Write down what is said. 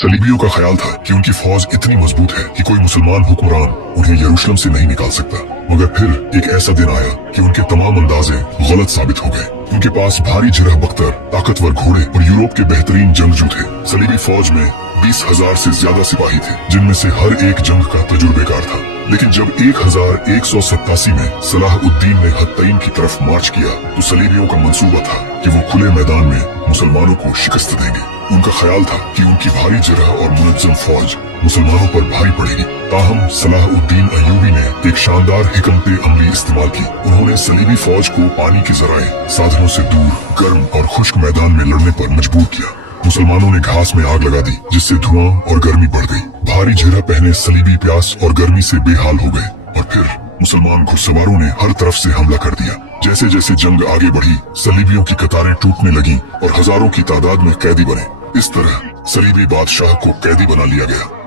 सलीबियों का ख्याल था कि उनकी फौज इतनी मजबूत है कि कोई मुसलमान हुक्मरान उन्हें यरूशलेम से नहीं निकाल सकता। मगर फिर एक ऐसा दिन आया कि उनके तमाम अंदाजे गलत साबित हो गए। उनके पास भारी जिरह बख्तर, ताकतवर घोड़े और यूरोप के बेहतरीन जंगजू थे। सलीबी फौज में 20,000 से ज्यादा सिपाही थे, जिनमें से हर एक जंग का तजुर्बेकार था। लेकिन जब 1187 में सलाहुद्दीन ने हत्तईन की तरफ मार्च किया तो सलीबियों का मंसूबा था कि वो खुले मैदान में मुसलमानों को शिकस्त देंगे। उनका ख्याल था कि उनकी भारी जिरह और मुनज्जम फौज मुसलमानों पर भारी पड़ेगी। ताहम सलाहुद्दीन अय्यूबी ने एक शानदार हिकमत अमली इस्तेमाल की। उन्होंने सलीबी फौज को पानी के जराए साधनों से दूर गर्म और खुश्क मैदान में लड़ने पर मजबूर किया। मुसलमानों ने घास में आग लगा दी, जिससे धुआं और गर्मी बढ़ गई। भारी जिरह पहने सलीबी प्यास और गर्मी से बेहाल हो गए और फिर मुसलमान घुड़सवारों ने हर तरफ से हमला कर दिया। जैसे जैसे जंग आगे बढ़ी, सलीबियों की कतारें टूटने लगीं और हजारों की तादाद में कैदी बने। इस तरह सलीबी बादशाह को कैदी बना लिया गया।